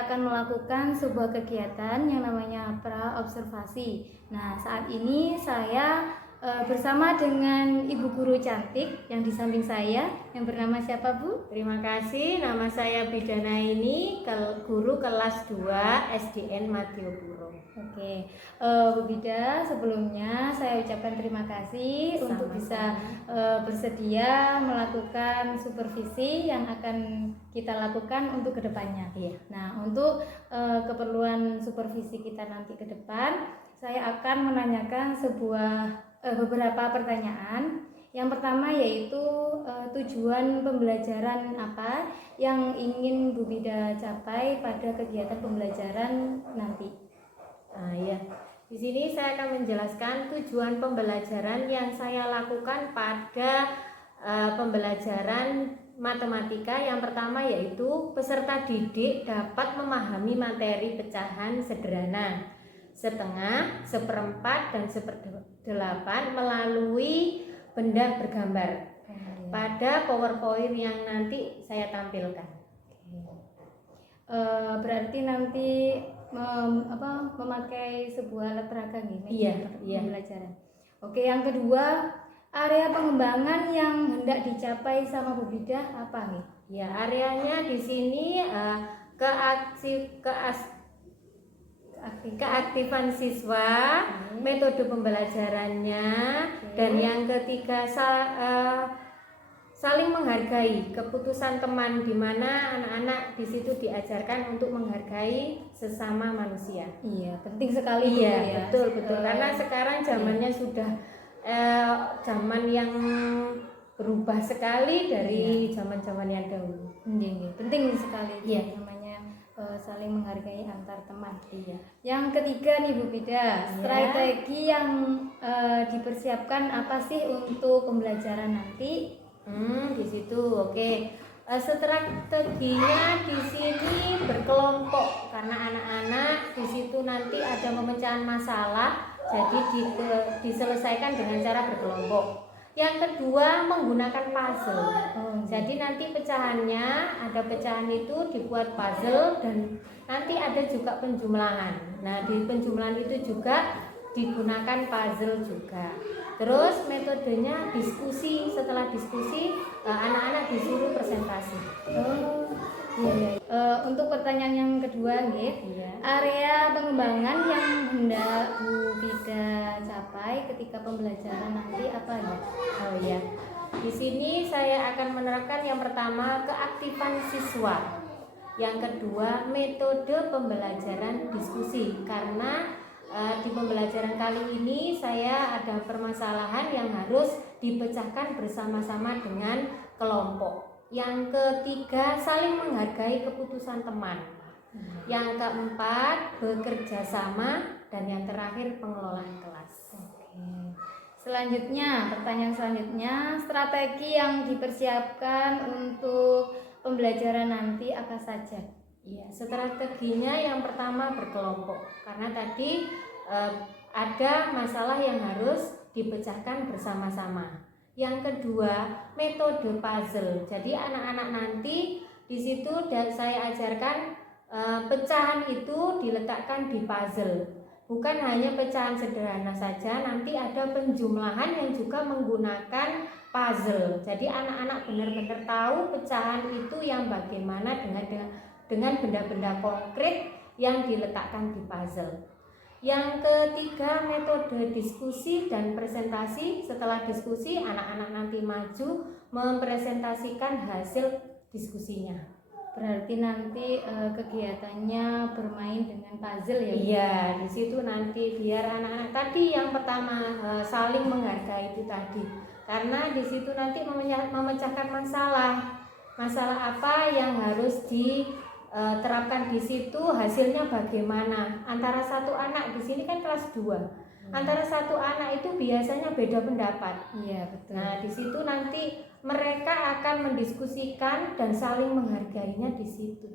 saya akan melakukan sebuah kegiatan yang namanya pra-observasi. Nah, saat ini saya bersama dengan Ibu Guru cantik yang di samping saya, yang bernama siapa, Bu? Terima kasih, nama saya Bidanaini, guru kelas 2 SDN Madiopuro. Oke, Bu Bida, sebelumnya saya ucapkan terima kasih untuk bisa bersedia melakukan supervisi yang akan kita lakukan untuk kedepannya. Iya. Nah, untuk keperluan supervisi kita nanti ke depan, saya akan menanyakan beberapa pertanyaan. Yang pertama yaitu tujuan pembelajaran apa yang ingin Bu Bida capai pada kegiatan pembelajaran nanti. Nah, ya. Di sini saya akan menjelaskan tujuan pembelajaran yang saya lakukan pada pembelajaran matematika. Yang pertama yaitu peserta didik dapat memahami materi pecahan sederhana, setengah, seperempat, dan seperdelapan melalui benda bergambar pada PowerPoint yang nanti saya tampilkan. Berarti nanti memakai sebuah alat peraga nih, pembelajaran. Oke, yang kedua, area pengembangan yang hendak dicapai sama Bu Bida apa nih? Ya, areanya di sini keaktifan siswa, metode pembelajarannya, dan yang ketiga saling menghargai keputusan teman, di mana anak-anak di situ diajarkan untuk menghargai sesama manusia. Iya, penting sekali. Iya, ya. Betul. Karena sekarang zamannya sudah zaman yang berubah sekali dari zaman-zaman yang dahulu. Penting sekali. Iya. Namanya saling menghargai antar teman. Iya. Yang ketiga nih Bu Bida, strategi yang dipersiapkan apa sih untuk pembelajaran nanti? Di situ, oke. Strateginya di sini berkelompok karena anak-anak di situ nanti ada pemecahan masalah, jadi diselesaikan dengan cara berkelompok. Yang kedua, menggunakan puzzle. Jadi nanti pecahannya, ada pecahan itu dibuat puzzle dan nanti ada juga penjumlahan. Nah, di penjumlahan itu juga digunakan puzzle juga. Terus metodenya diskusi. Setelah diskusi, anak-anak disuruh presentasi. Untuk pertanyaan yang kedua nih, area pengembangan yang hendak Bu Bida capai ketika pembelajaran nanti apa ya? Oh ya, di sini saya akan menerapkan yang pertama keaktifan siswa, yang kedua metode pembelajaran diskusi, karena di pembelajaran kali ini saya ada permasalahan yang harus dipecahkan bersama-sama dengan kelompok. Yang ketiga, saling menghargai keputusan teman. Yang keempat, bekerja sama, dan yang terakhir pengelolaan kelas. Selanjutnya, pertanyaan selanjutnya, strategi yang dipersiapkan untuk pembelajaran nanti apa saja? Ya, strateginya yang pertama berkelompok, karena tadi ada masalah yang harus dipecahkan bersama-sama. Yang kedua, metode puzzle. Jadi anak-anak nanti di situ saya ajarkan pecahan itu diletakkan di puzzle. Bukan hanya pecahan sederhana saja, nanti ada penjumlahan yang juga menggunakan puzzle. Jadi anak-anak benar-benar tahu pecahan itu yang bagaimana dengan benda-benda konkret yang diletakkan di puzzle. Yang ketiga, metode diskusi dan presentasi. Setelah diskusi, anak-anak nanti maju mempresentasikan hasil diskusinya. Berarti nanti kegiatannya bermain dengan puzzle ya? Iya, di situ nanti biar anak-anak tadi yang pertama saling menghargai itu tadi. Karena di situ nanti memecahkan masalah. Masalah apa yang harus diterapkan di situ, hasilnya bagaimana. Antara satu anak di sini kan kelas 2. Antara satu anak itu biasanya beda pendapat. Iya, betul. Nah, di situ nanti mereka akan mendiskusikan dan saling menghargainya di situ.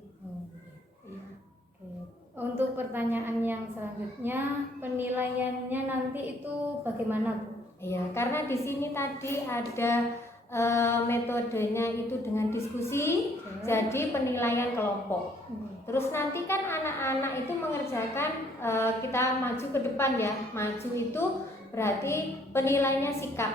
Untuk pertanyaan yang selanjutnya, penilaiannya nanti itu bagaimana, Bu? Iya, karena di sini tadi ada metodenya itu dengan diskusi, jadi penilaian kelompok. Terus nanti kan anak-anak itu mengerjakan, kita maju ke depan ya. Maju itu berarti penilaiannya sikap.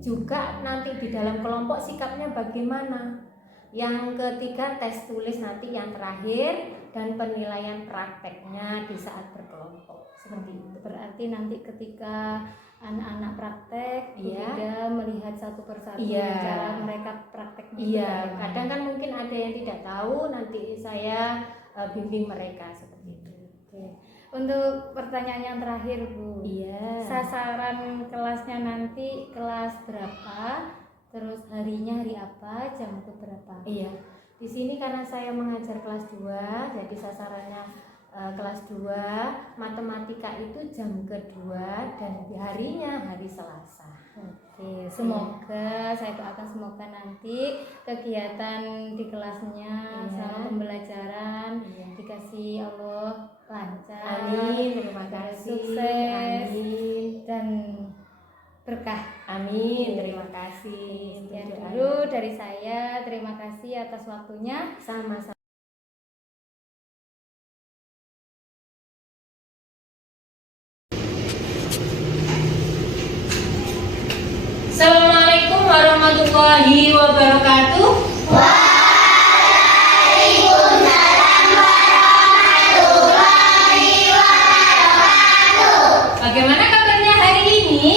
Juga nanti di dalam kelompok sikapnya bagaimana. Yang ketiga tes tulis nanti yang terakhir, dan penilaian prakteknya di saat berkelompok. Seperti itu. Berarti nanti ketika anak-anak praktek, Iya. Ida melihat satu persatu Iya. cara mereka prakteknya. Iya, bagaimana. kadang kan mungkin ada yang tidak tahu, nanti saya bimbing mereka seperti itu. Oke. Untuk pertanyaan yang terakhir, Bu. Iya. Sasaran kelasnya nanti kelas berapa? Terus harinya hari apa? Jam ke berapa? Iya. Di sini karena saya mengajar kelas 2, jadi sasarannya kelas 2, matematika itu jam kedua dan harinya hari Selasa. Oke, semoga saya doakan semoga nanti kegiatan di kelasnya Iya. sama pembelajaran Iya. dikasih Allah lancar, Amin, terima kasih. sukses, Amin. dan berkah. Amin, terima kasih. Sekian Doain. dulu dari saya. Terima kasih atas waktunya. Sama-sama. Assalamualaikum warahmatullahi wabarakatuh. Bagaimana kabarnya hari ini?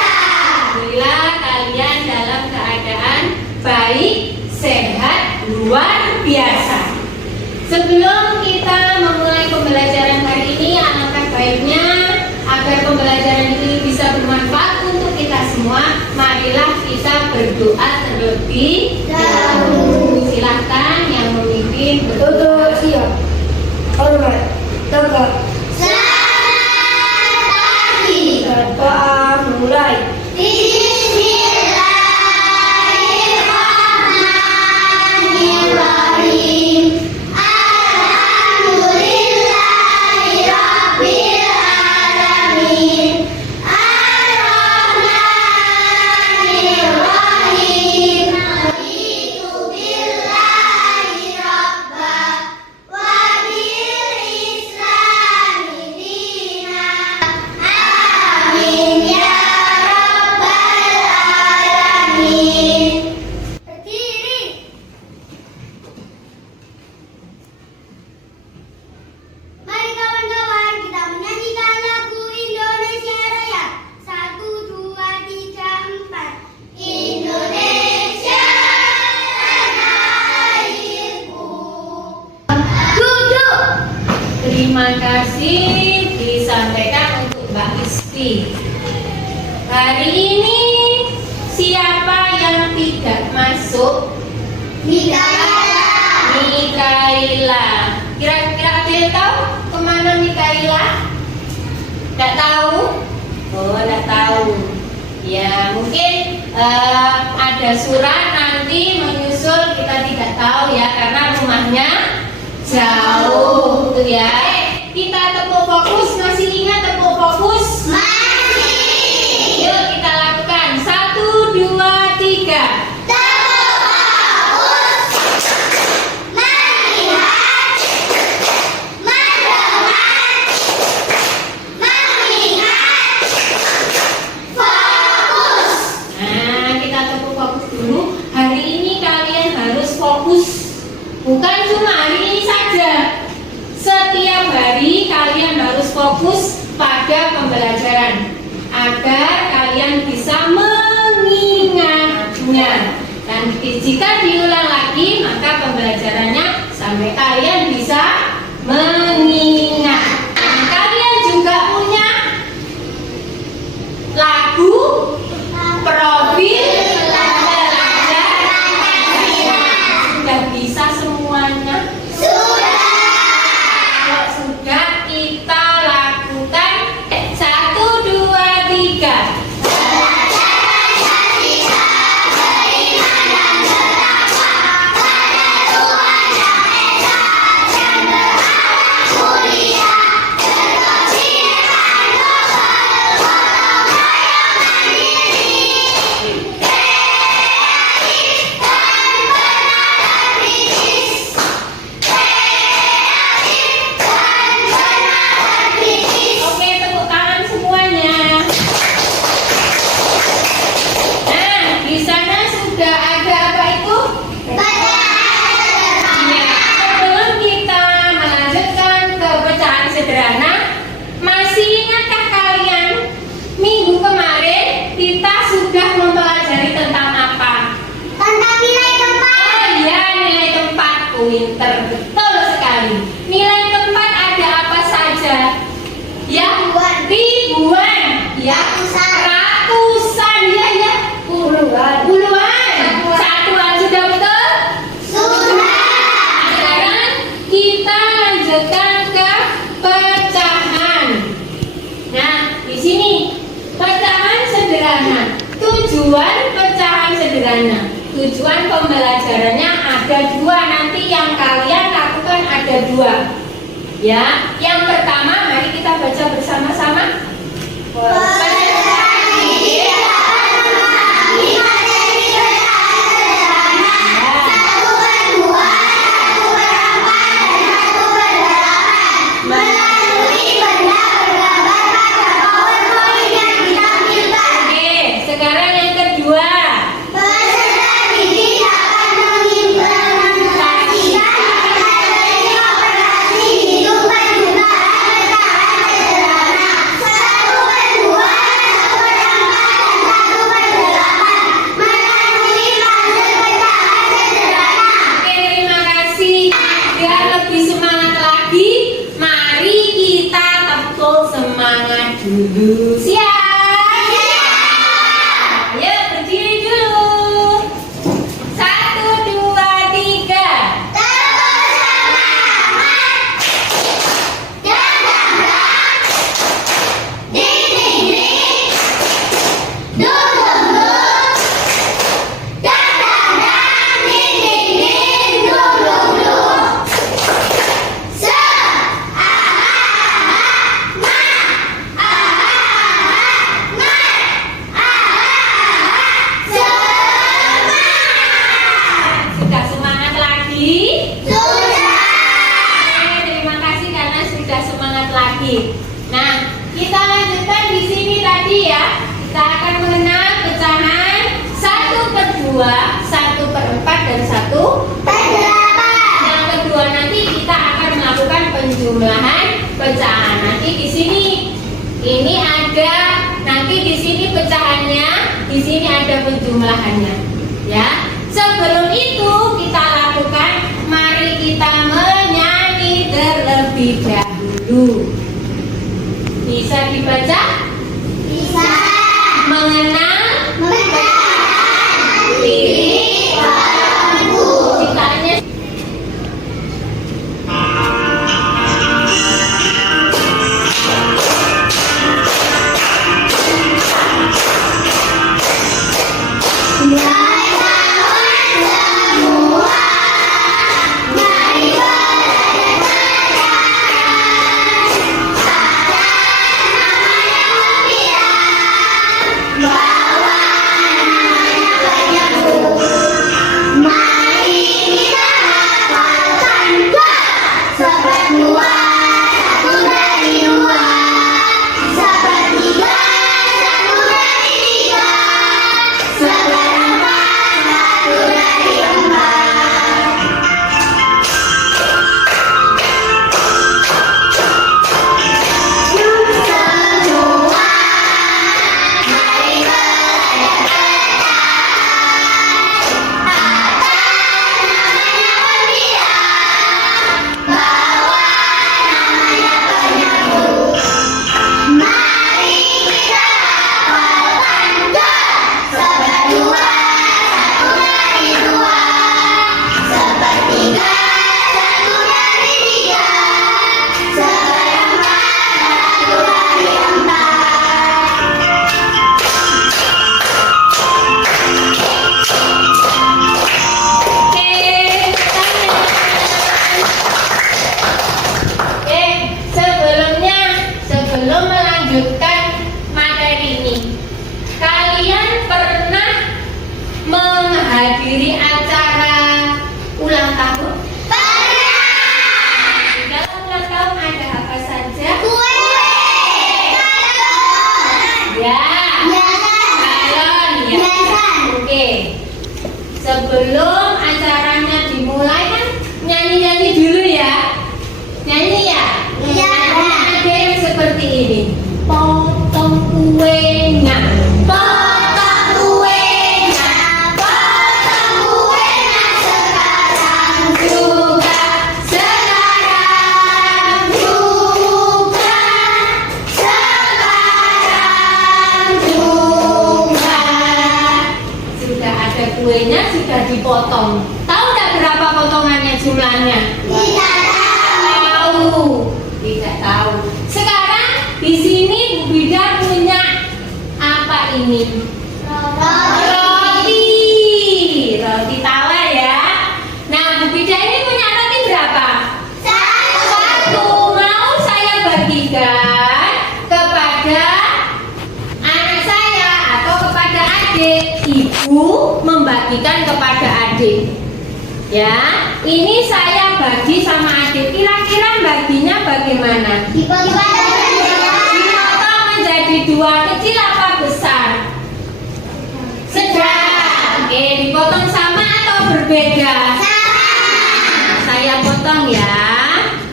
Alhamdulillah kalian dalam keadaan baik, sehat, luar biasa. Sebelum kita memulai pembelajaran hari ini, alangkah baiknya agar pembelajaran ini bisa bermanfaat untuk kita semua, marilah kita berdoa terlebih dahulu. Silahkan yang memimpin berdoa. Siap. Hormat. Tegak. Berdoa mulai. Mari kawan-kawan kita menyanyikan lagu Indonesia Raya. 1, 2, 3, 4. Indonesia tanah airku. Duduk. Terima kasih disampaikan untuk Mbak Isti. Hari ini siapa yang tidak masuk? Mikaela. Kira-kira ada yang tahu kemana Mikaela? Tidak tahu? Oh, tidak tahu. Ya, mungkin ada surat nanti menyusul, kita tidak tahu ya, karena rumahnya jauh tuh ya. Kita tepuk fokus, masih ingat tepuk fokus? Yuk kita lakukan. 1, 2, 3. Nah, kita tepuk fokus dulu. Hari ini kalian harus fokus. Bukan cuma hari ini saja. Setiap hari kalian harus fokus pada pembelajaran agar kalian bisa mengingatnya. Dan jika diulang lagi, maka pembelajarannya sampai kalian bisa mengingat. Nah, kalian juga punya lagu profil pelajar. Sudah bisa semuanya? Kalau sudah, kita lakukan. 1, 2, 3. pinter, betul sekali. Nilai keempat ada apa saja? Ya, ribuan. Ya, ratusan. Ya, puluhan. Satuan sudah betul? Sekarang kita lanjutkan ke pecahan. Nah, di sini pecahan sederhana. Tujuan pecahan sederhana. Tujuan pembelajarannya ada dua. Nanti yang kalian lakukan ada dua. Ya, yang pertama mari kita baca bersama-sama. Dulu siap. Ayo berdiri dulu. 1, 2, 3. Nah, kita lanjutkan di sini tadi ya. Kita akan mengenal pecahan 1/2, 1/4 dan 1/8. Yang kedua nanti kita akan melakukan penjumlahan pecahan. Nanti di sini ini ada, nanti di sini pecahannya, di sini ada penjumlahannya. Ya. Sebelum itu kita lakukan, mari kita menyanyi terlebih dahulu. Bisa dibaca? Bisa. Mengenal Lirik lagu. ciptaannya. Mari jumlahnya? Tidak Tahu. Tidak tahu. Sekarang di sini Bu Bida punya apa ini? Roti. Roti tawar ya. Nah, Bu Bida ini punya roti berapa? Satu. Mau saya bagikan kepada anak saya atau kepada adik. Ibu membagikan kepada adik. Ya, ini saya bagi sama adik. Kira-kira baginya bagaimana? Dipotong menjadi dua, kecil apa besar? Sedang. Oke, dipotong sama atau berbeda? Saya potong ya.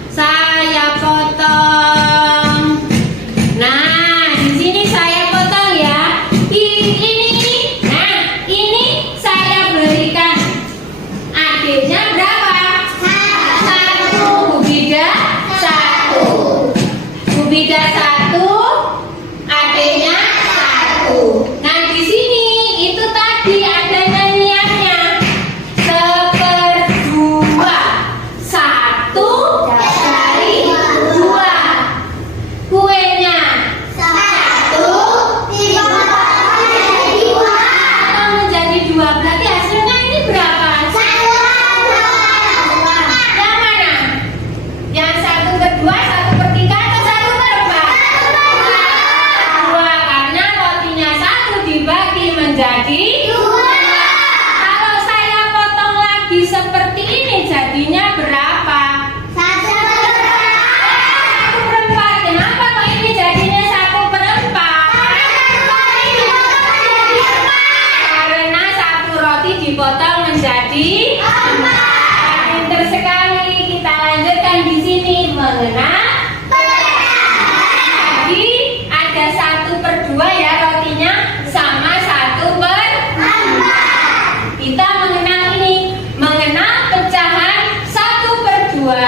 Saya potong. Nah, di sini saya potong ya. Ini. Nah, ini saya berikan. Adiknya berapa? Satu. Bu Bida satu. Bu Bida satu. Adiknya satu. Nah, di sini itu tadi ada nyanyiannya. Seperdua. Satu dari dua. Kuenya atau menjadi dua. Berarti hasilnya ini berapa? Yang mana? Yang satu kedua, satu per tiga atau satu per empat? Dua, karena rotinya satu dibagi menjadi dua. Kalau saya potong lagi seperti ini, jadinya berapa? Satu per empat. Kenapa kok ini jadinya satu per empat? Karena satu roti dipotong menjadi empat. Pinter sekali. Kita lanjutkan di sini mengenal. Jadi ada satu per dua ya rotinya sama satu per empat. Kita mengenal ini, mengenal pecahan satu per dua.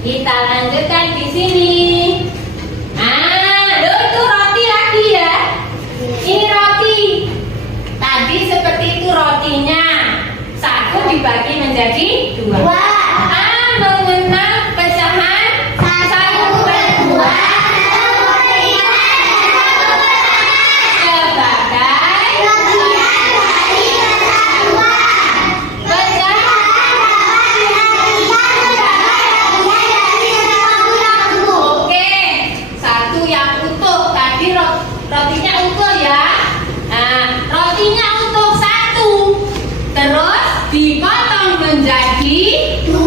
Kita lanjutkan di sini. Nah, itu roti lagi ya. Ini roti. Tadi seperti itu rotinya. Satu dibagi menjadi dua. Mengenal pecahan satu per dua sebagai oke, satu yang utuh. Tadi rotinya utuh ya. Nah, rotinya utuh satu. Terus dipotong menjadi dua.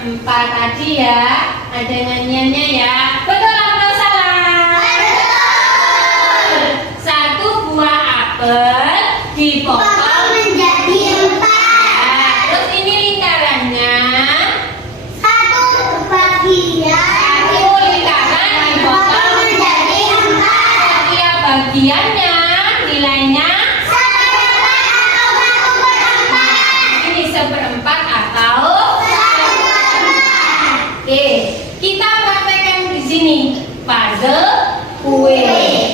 seperempat tadi ya. Ada nyanyiannya ya. Betul atau salah? Betul. Satu buah apel dipotong menjadi 4. Nah, terus ini lingkarannya. Satu bagian Satu lingkaran dipotong menjadi 4. setiap bagiannya nilainya ini 1/4 atau oke, kita praktekkan di sini puzzle kue.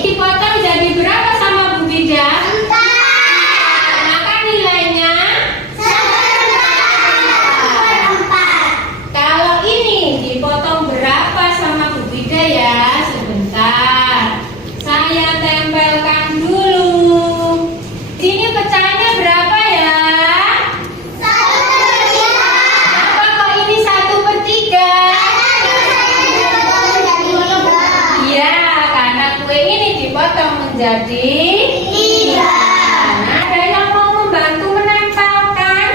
Dipotong jadi berapa sama Bu Bida? Maka nilainya kalau ini dipotong berapa sama Bu Bida ya? Sebentar, saya tempelkan dulu. Sini pecahannya berapa ya? Kenapa kok ini 1/3? Iya, karena kue ini dipotong menjadi 3. Nah, ada yang mau membantu menempelkan?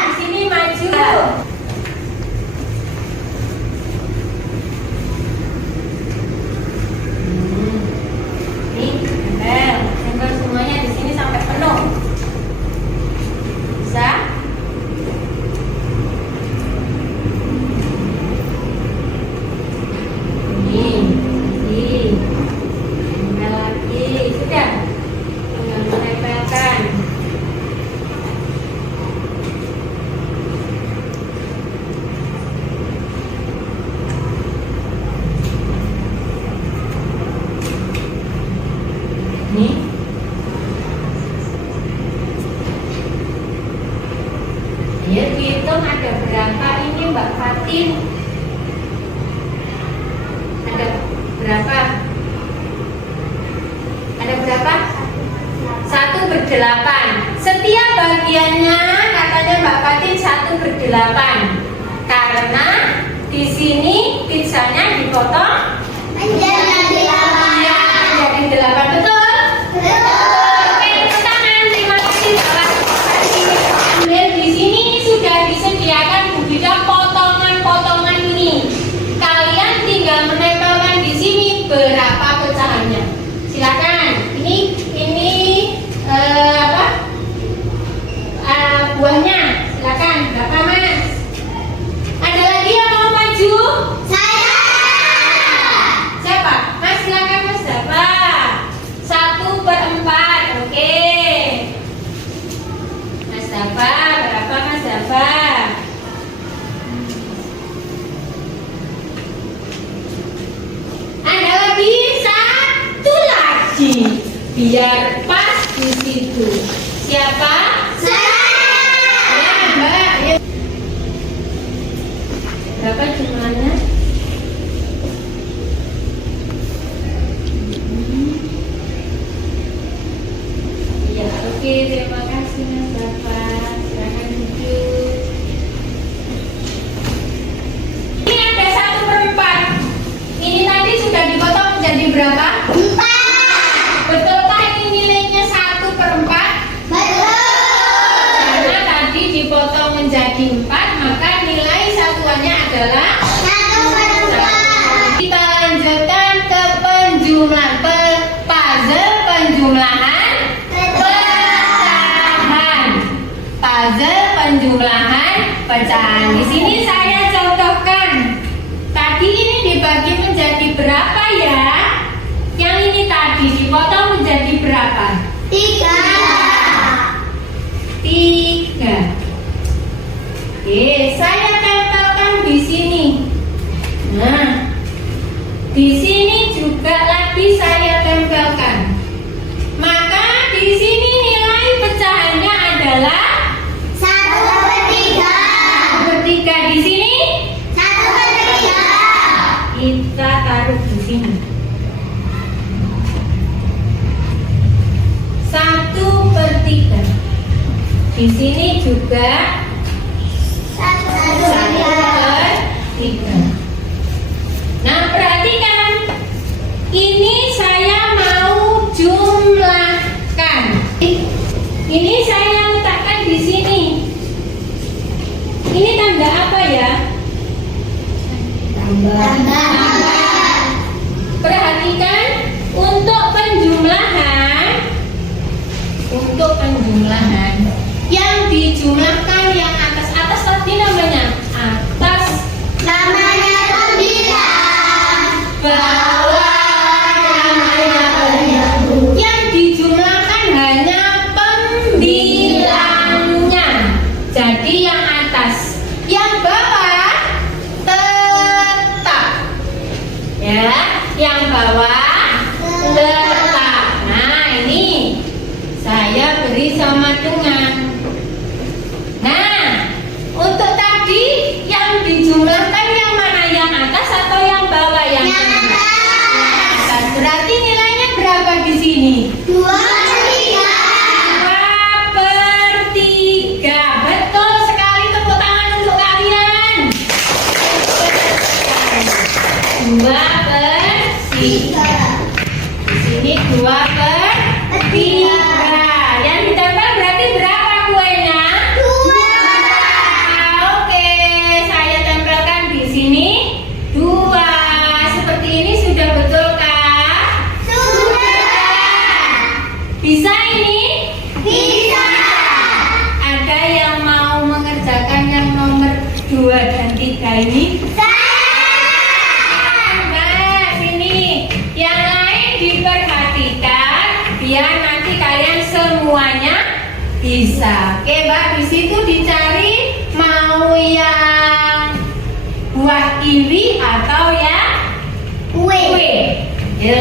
Di sini maju. Nih, tempel semuanya di sini sampai penuh. Bisa? Nih, tempel lagi. Sudah. Tinggal menempelkan. Nih. Ya, dihitung ada berapa ini Mbak Fatin? Ada berapa? Ada berapa? 1/8. Setiap bagiannya katanya Mbak Fatin 1/8. Karena di sini pizzanya dipotong Menjadi 8. ya menjadi 8, betul? Oke, tepuk tangan. Terima kasih telah ambil di sini sudah disediakan Bu Bida potongan-potongan ini. Kalian tinggal menempelkan di sini berapa pecahannya. Silakan. Ini apa? Buahnya. Silakan. Berapa Mas? Ada lagi yang mau maju? Siapa? Mas silakan Mas Dafa. 1/4. Oke. Mas Dafa, berapa Mas Dafa? Ada lagi satu lagi. Biar pas di situ. Siapa? Ya, Mbak. Ya. Berapa jumlahnya? Ya, oke, terima kasih Mas Dafa. Silakan duduk. Ini ada 1/4. Ini tadi sudah dipotong menjadi berapa? 4. Betulkah ini nilainya 1/4? Karena tadi dipotong menjadi 4, maka nilai satuannya adalah 1/4. kita lanjutkan ke penjumlahan puzzle penjumlahan pecahan. Puzzle penjumlahan pecahan. Di sini saya contohkan. Tadi ini dibagi menjadi berapa ya? Yang ini tadi dipotong menjadi berapa? 3. 3. Oke, saya tempelkan di sini. Nah, di sini juga lagi saya tempelkan. Maka di sini nilai pecahannya adalah 1/3. 1/3. Di sini 1/3. kita taruh di sini. 1/3. Di sini juga 1/3. Nah, perhatikan. Ini saya mau jumlahkan. Ini saya letakkan di sini. dijumlahkan yang atas tadi namanya atas, Namanya 9. bawah namanya 10. Yang dijumlahkan hanya pembilangnya. Jadi yang atas, yang bawah tetap. Ya, yang bawah tetap. Nah, ini saya beri sama dengan. Nah, untuk tadi yang dijumlahkan yang mana? Yang atas atau yang bawah? Yang atas. Berarti nilainya berapa di sini? 2/3. Betul sekali, tepuk tangan untuk kalian. 2/3. Di sini 2/3. Yang ditambah berarti berapa kuenya? 2. Oke, saya tempelkan di sini 2. Seperti ini sudah betul kah? Sudah. Bisa ini? Bisa. Ada yang mau mengerjakan yang nomor 2 dan 3 ini? Nah, sini. Yang lain diperhatikan biar nanti kalian semuanya bisa. Oke, Mbak, di situ dicari mau yang buah kiwi atau yang kue. Ya.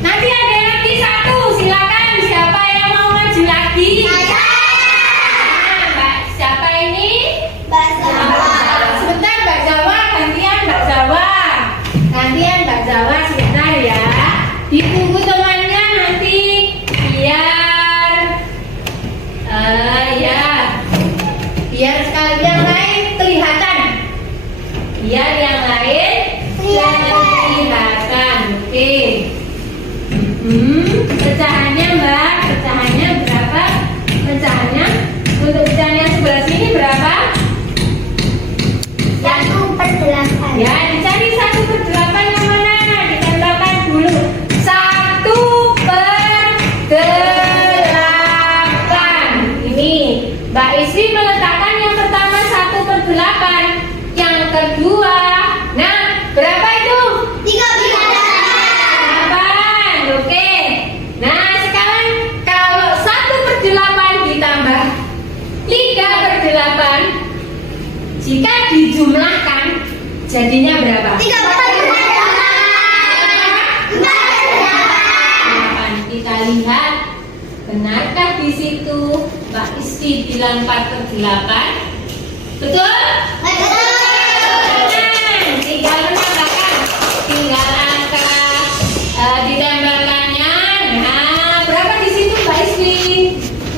Nanti ada lagi satu, silakan siapa yang mau maju lagi? Nah, Mbak, siapa ini? Sebentar Mbak Jawa, gantian Mbak Jawa. Gantian Mbak Jawa sebentar ya. Ditunggu temannya nanti biar biar sekali yang lain kelihatan. Biar yang lain kelihatan. Oke. Pecahannya Mbak, pecahannya berapa? Pecahannya untuk pecahan yang sebelah sini berapa? 1/8. Ya, dicari 1/8 yang mana? Ditambahkan dulu 1/8. Ini Mbak Isi meletakkan yang pertama 1/8, yang kedua, nah berapa itu? 8. Oke. Nah sekarang kalau 1/8 ditambah 3/8, jika dijumlahkan jadinya berapa? 8. Kita lihat benarkah di situ Mbak Isti bilang 4/8? Betul? Tinggal menambahkan, tinggal angka ditambahkannya. Nah, berapa di situ Mbak Isti?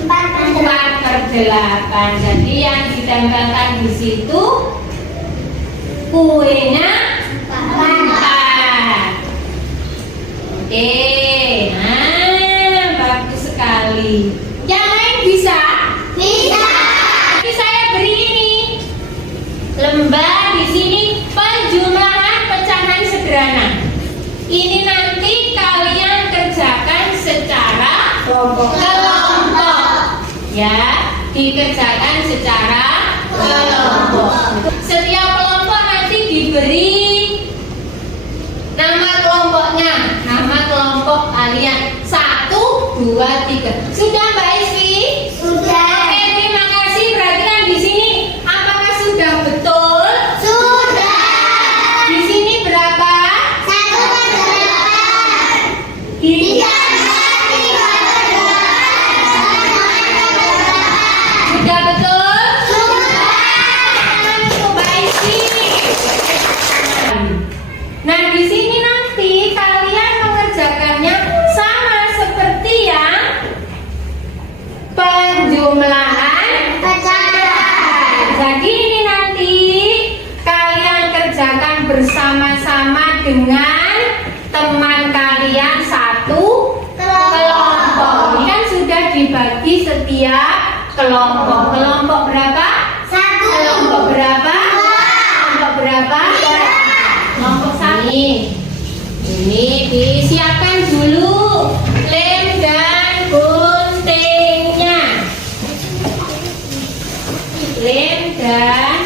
4/8. Jadi yang ditambahkan di situ kuenya 4. Oke, nah bagus sekali. Yang lain bisa? Tapi saya beri ini lembar di sini penjumlahan pecahan sederhana. Ini nanti kalian kerjakan secara kelompok. Ya, dikerjakan secara kelompok. Setiap kelompok nanti diberi nama kelompoknya, nama kelompok kalian 1, 2, 3. Sudah Mbak Isfi? Sudah. Oke, terima kasih. Perhatikan di sini. Apakah sudah betul? Sudah. Di sini berapa? 1/8. Sudah betul? Sudah. Mbak Isfi. Nah, di sini nanti kalian mengerjakannya sama seperti yang penjumlahan pecahan. Jadi ini nanti kalian kerjakan bersama-sama dengan teman kalian satu kelompok. Ini kan sudah dibagi setiap kelompok. Kelompok berapa? 1. Kelompok berapa? Kelompok berapa? Kelompok 1. Ini disiapkan dulu lem dan guntingnya. lem dan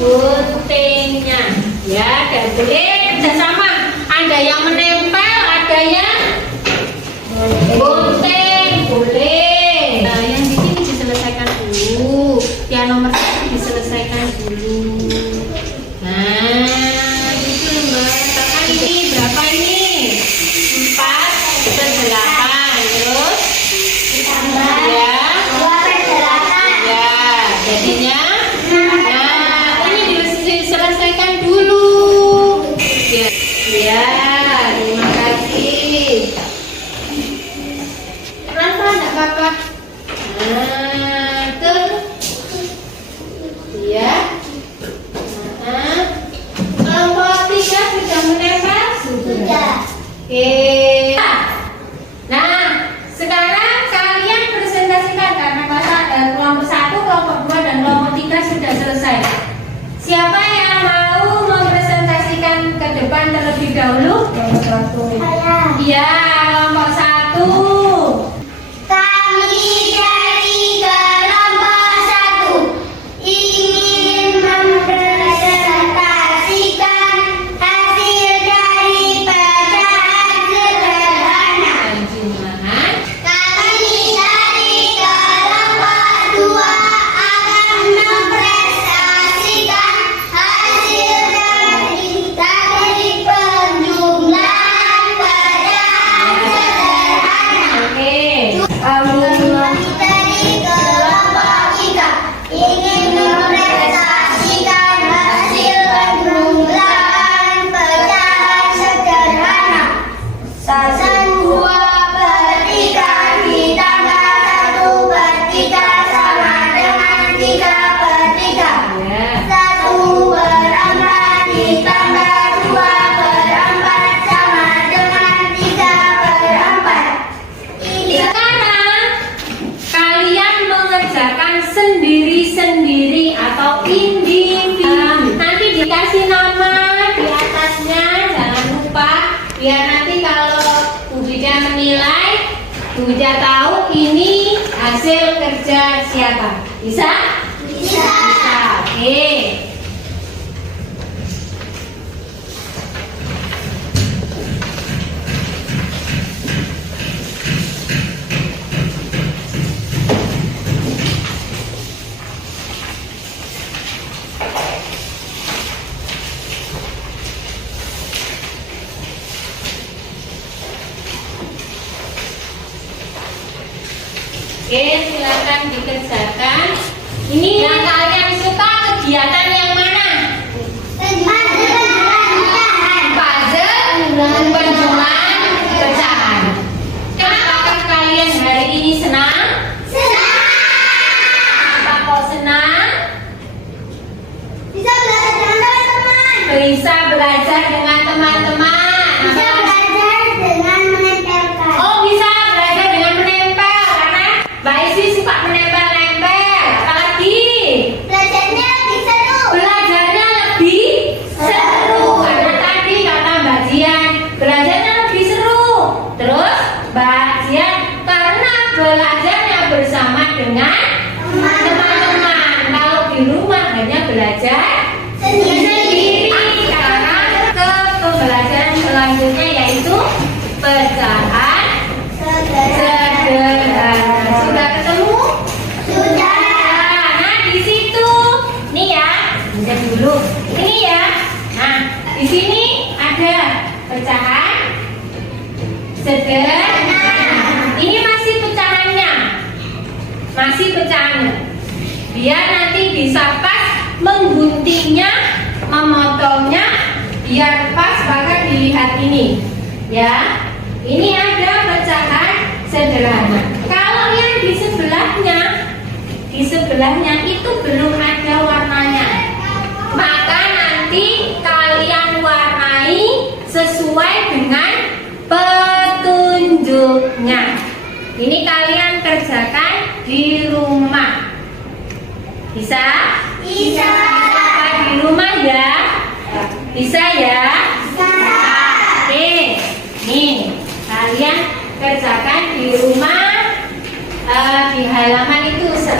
guntingnya. Ya, dan boleh kerjasama. Ada yang menempel, ada yang gunting, boleh. Nah, yang di sini diselesaikan dulu. Yang nomor 1 diselesaikan dulu. Nah, itu lembaran ini berapa ini? 4 per 8. Terus Ditambah ya. 2 per 8. Ya, jadinya nah ini diselesaikan dulu. Ya, ya, terima kasih. Pelan-pelan enggak apa-apa. Nah, tuh. Ya. Nah, kelompok 3 sudah menempel? Sudah. Oke. Nah, sekarang kalian presentasikan karena kelompok 1, kelompok 2, dan kelompok 3 sudah selesai. Siapa yang mau mempresentasikan ke depan terlebih dahulu? Saya. Iya, kelompok 1. Kami dari kelompok 1 ingin mempresentasikan hasil dari pecahan sederhana. Penjumlahan. Kami dari kelompok 2 akan mempresentasikan hasil dari penjumlahan pecahan sederhana. Oke. Kami dari kelompok 3 ingin mempresentasikan hasil penjumlahan pecahan sederhana. 1/2/3 ditambah 1/3 sama dengan 3/3. Ya. 1/4 ditambah 2/4 sama dengan 3/4. Sekarang kalian mengerjakan sendiri-sendiri atau individu. Nanti dikasih nama di atasnya, jangan lupa. Biar nanti kalau Bu Bida menilai, Bu Bida tahu ini hasil kerja siapa. Bisa? Bisa. Oke. Oke, silakan dikerjakan. Ini yang kalian suka kegiatan yang mana? Puzzle, penjumlahan, pecahan. Apakah kalian hari ini senang? Apa kok senang? Bisa belajar dengan teman-teman. Bisa belajar dengan teman-teman. Bisa belajar dengan menempelkan. Oh, bisa belajar dengan menempel karena Mbak Isi suka menempel-nempel. Apalagi Belajarnya lebih seru. belajarnya lebih seru karena tadi kata Mbak Jian belajarnya lebih seru. Terus Mbak Jian karena belajarnya bersama dengan teman-teman. Kalau di rumah hanya belajar sendiri. Karena ke pembelajaran selanjutnya yaitu pecahan sederhana. Sudah ketemu? Sudah. Nah, di situ nih ya, lihat dulu. Ini ya. Nah, di sini ada pecahan sederhana. Ini masih pecahannya. Masih pecahannya. Biar nanti bisa pas mengguntingnya, memotongnya, biar pas maka dilihat ini. Ya. Ini ada pecahan sederhana. Kalau yang di sebelahnya itu belum ada warnanya. Maka nanti kalian warnai sesuai dengan petunjuknya. Ini kalian kerjakan di rumah. Bisa? Bisa. Di rumah ya? Bisa ya? Bisa. Oke. Nih, kalian kerjakan di rumah di halaman itu 100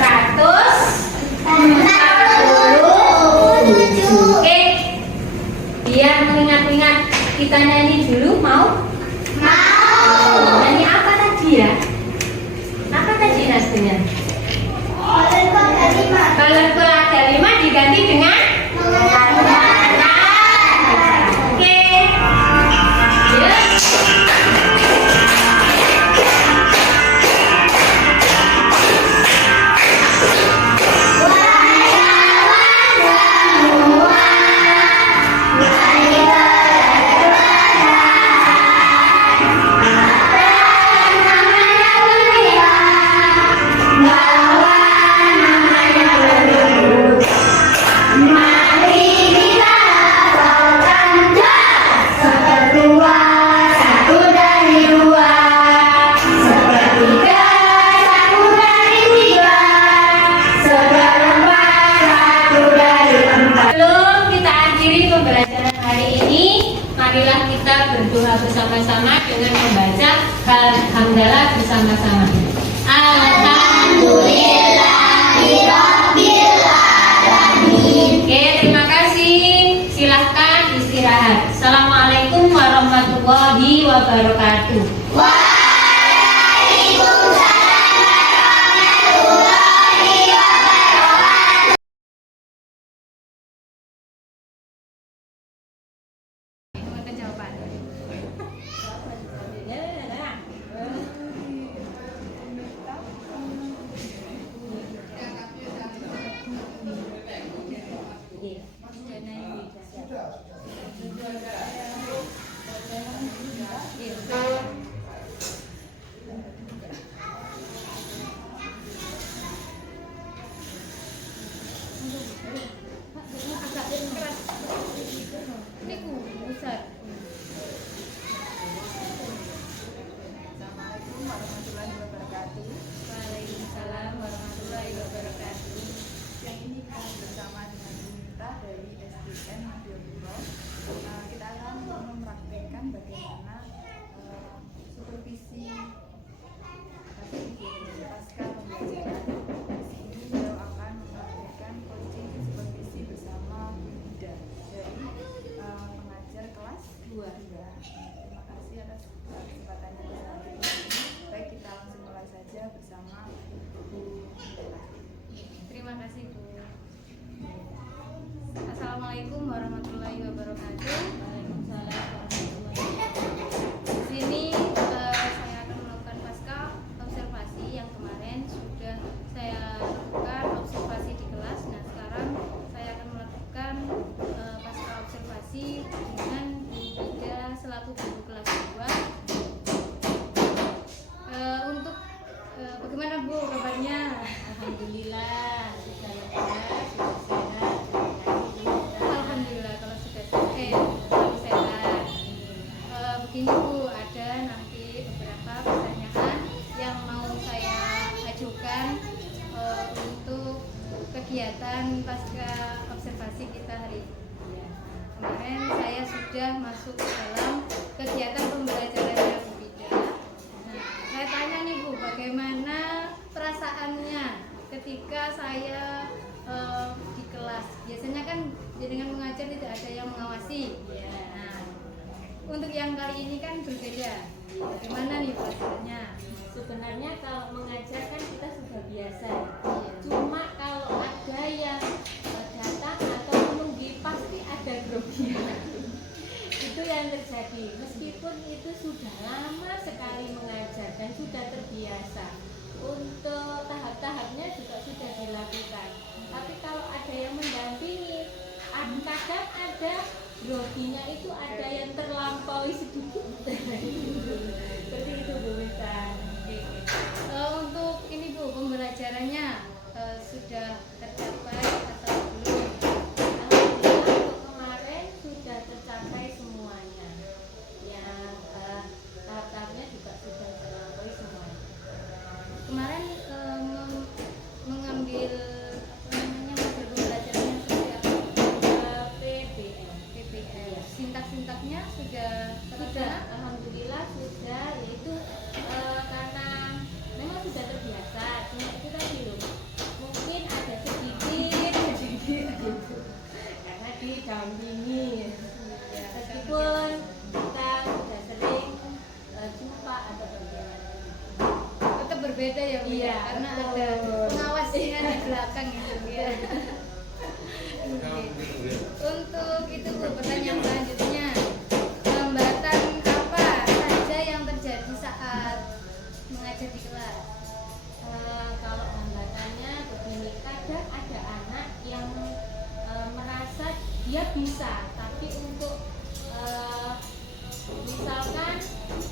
bersama-sama. Oke, terima kasih. Silahkan istirahat. Assalamualaikum warahmatullahi wabarakatuh. Mohon jawaban. Ini besar. Assalamualaikum warahmatullahi wabarakatuh. Waalaikumsalam warahmatullahi wabarakatuh. Yang ini kita bersama dengan Yunita dari SDN Madiopuro. Kita akan mempraktekkan bagaimana supervisi pasca pembelajaran. Di sini beliau akan mempraktekkan coaching supervisi bersama Bu Ida dari pengajar kelas 2. Terima kasih atas kesempatannya bersama kita ini. Baik, kita langsung mulai saja bersama Bu Ida. Terima kasih Bu. Assalamualaikum warahmatullahi wabarakatuh. Di sini saya akan melakukan pasca observasi yang kemarin sudah saya lakukan observasi di kelas. Nah sekarang saya akan melakukan pasca observasi dengan Bu Ida selaku guru kelas 2. Untuk bagaimana Bu kabarnya? Alhamdulillah sudah lega, sudah sehat. Alhamdulillah kalau sudah selalu sehat. Begini Bu, ada nanti beberapa pertanyaan yang mau saya ajukan untuk kegiatan pasca observasi kita hari ini. Kemarin saya sudah masuk ke dalam kegiatan pembelajarannya Bu Ida. Nah, saya tanya nih Bu, bagaimana perasaannya ketika saya di kelas? Biasanya kan dengan mengajar tidak ada yang mengawasi. Nah, untuk yang kali ini kan berbeda. Bagaimana nih perasaannya? Sebenarnya kalau mengajar kan kita sudah biasa. Cuma kalau ada yang datang atau menunggu pasti ada groginya. Itu yang terjadi. Meskipun itu sudah lama sekali mengajar dan sudah terbiasa. Untuk tahap-tahapnya juga sudah dilakukan. Tapi kalau ada yang mendampingi, kadang ada groginya itu ada yang terlampaui sedikit. Seperti itu Bu Mita. Untuk ini Bu, pembelajarannya sudah tercapai atau belum? Alhamdulillah untuk kemarin sudah tercapai semuanya. Yang tahap-tahapnya juga sudah terlampaui semuanya. Kemarin mengambil apa namanya model pembelajarannya seperti apa? PBL. PPL. Sintak-sintaknya sudah Sudah, terlaksana? alhamdulillah sudah, yaitu karena memang sudah terbiasa, cuma itu tadi loh, mungkin ada sedikit gitu, karena didampingi, meskipun kita sudah sering jumpa atau bagaimana. Tetap berbeda ya Bu, Iya, karena betul. ada pengawasnya di belakang itu ya. Untuk itu Bu, pertanyaan selanjutnya, hambatan apa saja yang terjadi saat mengajar di kelas? Kalau hambatannya begini, kadang ada anak yang merasa dia bisa, tapi untuk misalkan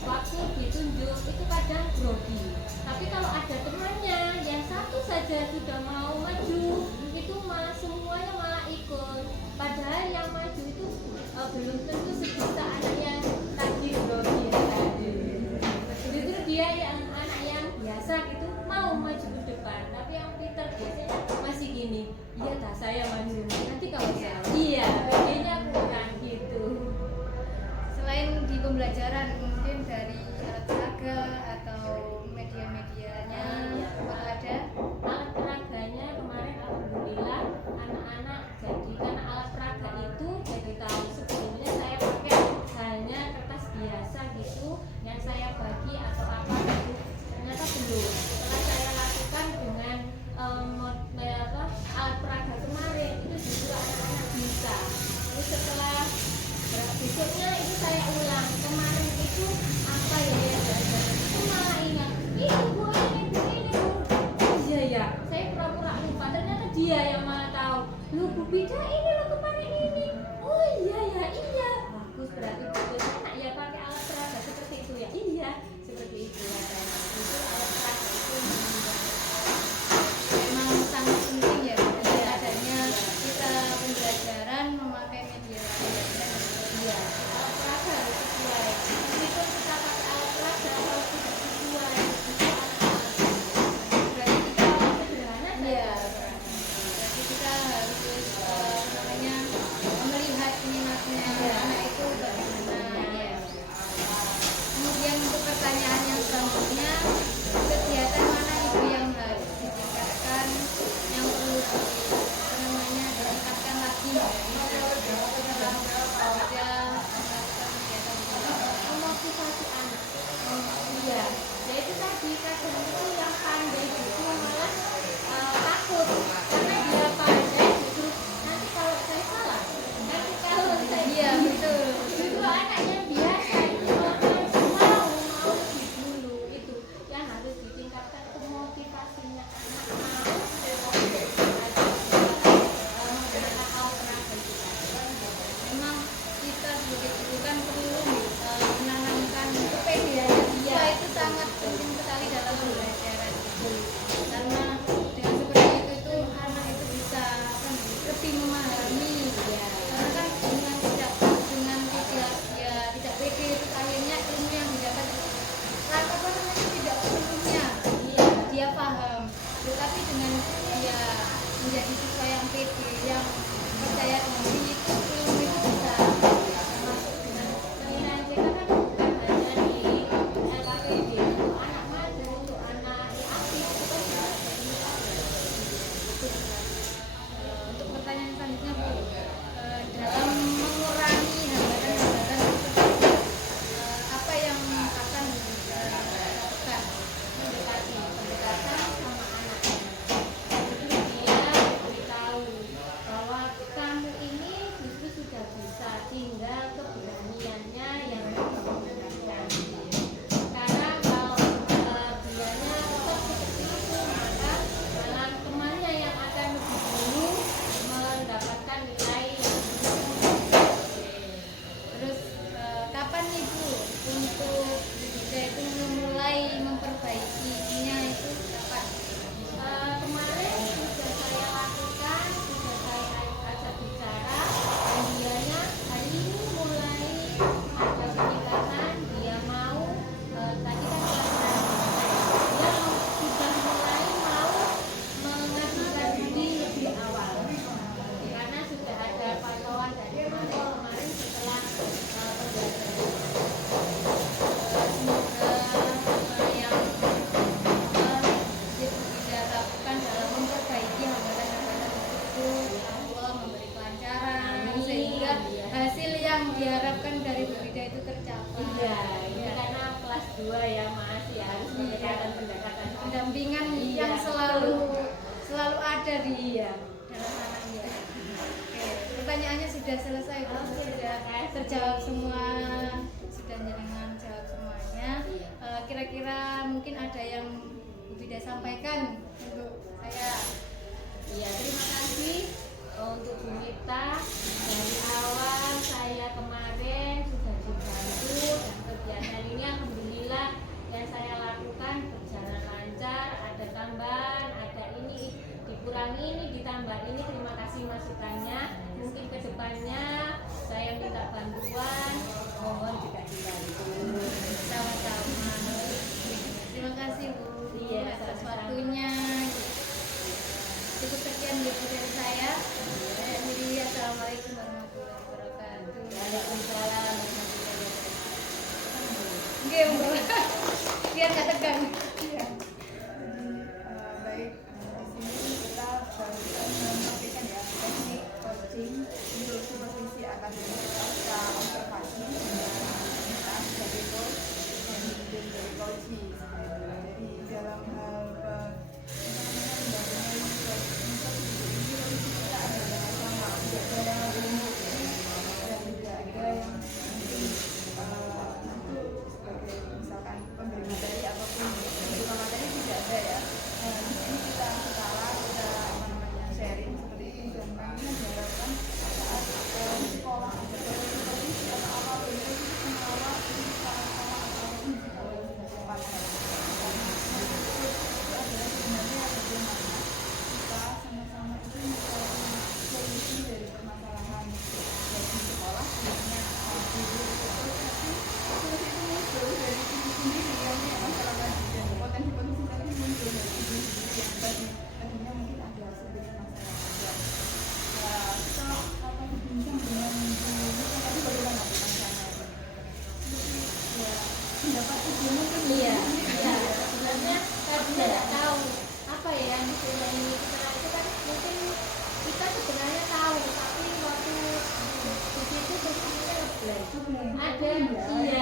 waktu ditunjuk itu kadang grogi. Tapi kalau ada temannya yang satu saja sudah mau maju, itu semuanya malah ikut. Padahal yang maju itu belum tentu sebisa anak yang tadi grogi tadi. Justru dia yang anak yang biasa gitu mau maju ke depan, tapi yang pintar biasanya masih gini. Iya tak saya maju. Nanti kalau saya iya, bedanya kurang gitu. Selain di pembelajaran, mungkin dari alat peraga atau media lu Bu Bida ini lo kemarin ini, oh iya ya iya, bagus, berarti betul enak ya pakai alat peraga seperti itu ya, iya seperti itu ya. Itu alat peraga itu Memang sangat penting ya dengan adanya kita pembelajaran memakai media pembelajaran. iya, alat peraga harus sesuai. Meskipun kita pakai alat peraga kalau tidak sesuai, itu Berarti kita sederhana iya, saja. berarti kita harus namanya melihat minatnya anak itu bagaimana ya. Kemudian untuk pertanyaan yang selanjutnya, kegiatan mana itu yang harus ditingkatkan, yang perlu ditingkatkan lagi setelah ada melakukan kegiatan Memotivasi anak. Iya, ya itu tadi kadang itu yang pandai justru malah takut karena dia pandai justru nanti kalau saya salah, nanti kalau saya iya betul. justru anak yang biasa itu mau lebih dulu itu yang harus ditingkatkan itu motivasinya anak mau menggunakan alat peraga itu tadi. Memang kita sebagai guru kan perlu menanamkan kepedean dia itu sangat penting sekali dalam pembelajaran karena dengan seperti itu anak itu bisa lebih memahami ya. Karena kan dengan tidak ya tidak pede itu akhirnya ilmu yang didapat itu tidak sepenuhnya dia paham, tetapi dengan dia menjadi siswa yang pede yang percaya diri itu ilmu itu bisa masuk dengan Pembinaan JK kan bukan hanya di LKPD untuk anak mager, untuk anak yang aktif itu kan juga untuk pertanyaan selanjutnya Bu, dalam mengurangi hambatan-hambatan tersebut apa yang akan dilakukan? pendekatan sama anaknya. Jadi dia beritahu bahwa kamu ini justru sudah bisa, tinggal keberaniannya yang dikembangkan. Karena kalau dianya tetap seperti itu, maka malah temannya yang akan lebih dulu mendapatkan nilai yang Terus kapan nih Bu untuk kita itu memulai memperbaikinya itu kapan? kemarin sudah saya lakukan, sudah saya ajak bicara, dan dianya hari ini mulai ada peningkatan. Dia mau tadi kan dia sudah mulai mau mengajukan diri lebih awal karena sudah ada pantauan dari kemarin setelah pembelajaran. Semoga yang kita lakukan dalam memperbaiki hambatan-hambatan tersebut Allah memberi kelancaran sehingga hasil yang diharapkan dari Bu Bida itu tercapai. Iya, ini karena kelas 2 ya Mas, ya harus pendekatan Pendampingan Iya, yang selalu ada di Iya. dalam anaknya. Oke, pertanyaannya sudah selesai Bu. Oke, Sudah terima kasih. terjawab semua, sudah jenengan jawab semuanya. Iya. Kira-kira mungkin ada yang Bu Bida sampaikan untuk saya. Iya, terima kasih untuk Bu Mita. Dari awal saya kemarin sudah dibantu dan kegiatan ini alhamdulillah yang saya lakukan berjalan lancar, ada tambahan, ada ini dikurangi ini ditambah ini. Terima kasih masukannya. Mungkin kedepannya saya minta bantuan, mohon juga dibantu. Sama-sama. Terima kasih Bu Iya, atas sama-sama. waktunya. Cukup sekian dari saya. Saya diri. Assalamualaikum warahmatullahi wabarakatuh. Waalaikumsalam warahmatullahi wabarakatuh. Oke, Bu. Biar nggak tegang. Iya. Baik, di sini kita barusan mempraktikkan ya teknik coaching untuk supervisi akademik pasca observasi. Kita sebagai coach dan kemudian dari coaching. Jadi dalam hal pendampingan Ada, iya.